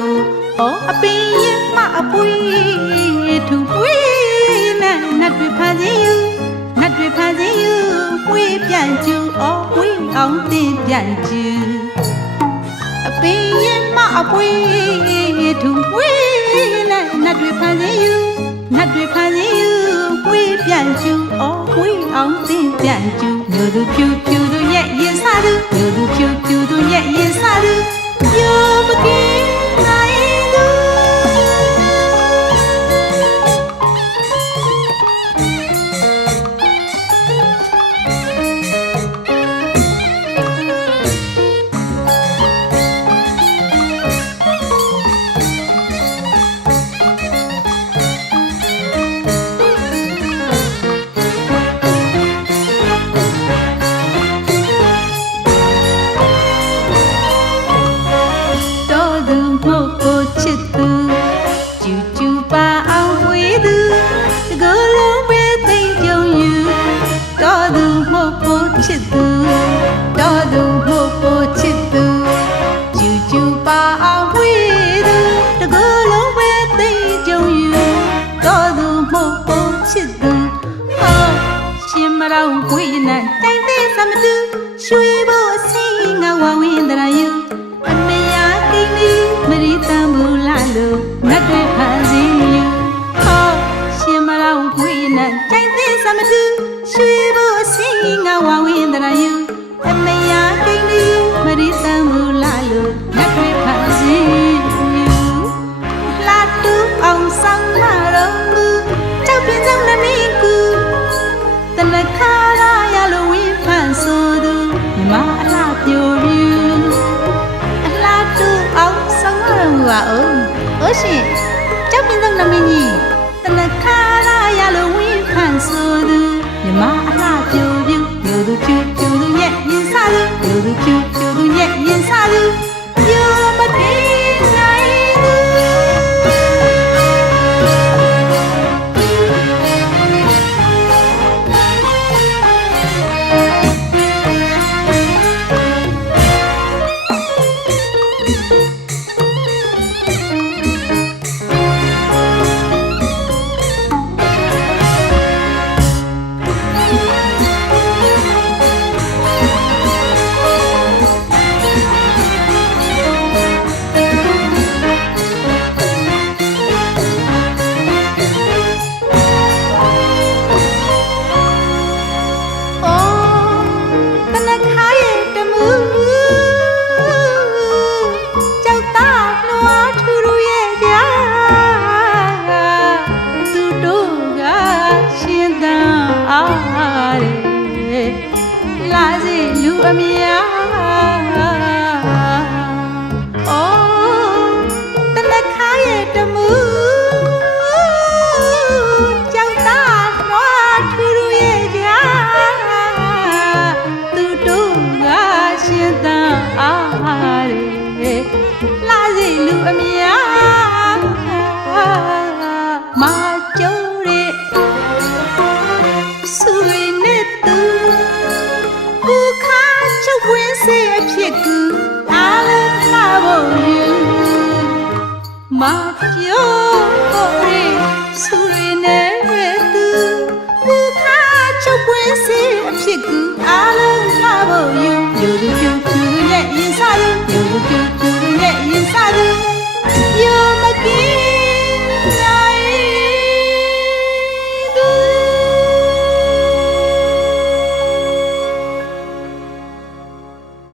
ဘူးအော်အပင်ရင်မအပွေးထူပွေးနဲ့နတ်တွေဖန်ခြင်းယူနတ်တွေဖန်ခြင်းယူဝေးပြန်ကျူအော်ဝေးအောင်တင်ပြန်ကျူအပင်ရင်မအပွေးထူပွေးနဲ့နတ်တွေဖန်ခြင်းယူနတ်တွေဖန်ခြင်းယူဝေးပြန်ကျူအော်ဝေးအောင်တင်ပြန်ကျူမြို့သူဖြူဖြူသူရဲ့ရင်စားသူမြို့သူဖြူဖြူသူရဲ့ရင်စားသူယောမကင်းနိုင်သူချစ်သူတော်သူမို့ပို့ချစ်သူကျူကျူပါအောင်ဝေးသူတကူလုံးပဲသိကြုံယူတော်သူမို့ပို့ချစ်သူဟောရှင်မတော်ကိုရနတိုင်းသေးစမတူရွှေဖို့အစီငါဝဝင်းတရယူအမေယာကိန်းလေးမရီတန်ဘူးလာလို့ငတ်တွေဖန်စီယူဟောရှင်မတော်ကိုရနတိုင်းသေးစမတူရွှေဖို့အစီငါဝဝင်းတရယူအမေယာကိန်းလေးမရီတန်ဘူးလာလို့ငတ်တွေဖန်စီယူလာတူအောင်ဆောင်မတော်မူကြောက်ပြင်းစုံနမင်းကူတနခါရလို့ဝင်းဖန်ဆိုသူမြမအလှပြိုပြူအလှတူအောင်ဆောင်မတော်မူပါဦးဟုတ်ရှင်ကြောက်ပြင်းစုံနမင်းကြီးတနခါရလို့ဝင်းဖန်ဆိုသူမြမအလှပြိုပြူမြို့သူဖြူဖြူသူရဲ့ရင်စားသူမြို့သူဖြူဖြူသူရဲ့ရင်စားသူမြို့မတည်နိုင်သူလာစီလူအမြာအော်တနခါရဲ့တမူကြောက်တာနွားထူထူရဲ့ကြားသူတို့ကရှင်သန်အားတဲ့လာစီလူအမြာမာကျိုးတဲ့ဆူရင်းနဲ့သူဝင်းစေအဖြစ်ကူအားလုံးလာဖို့ယူမ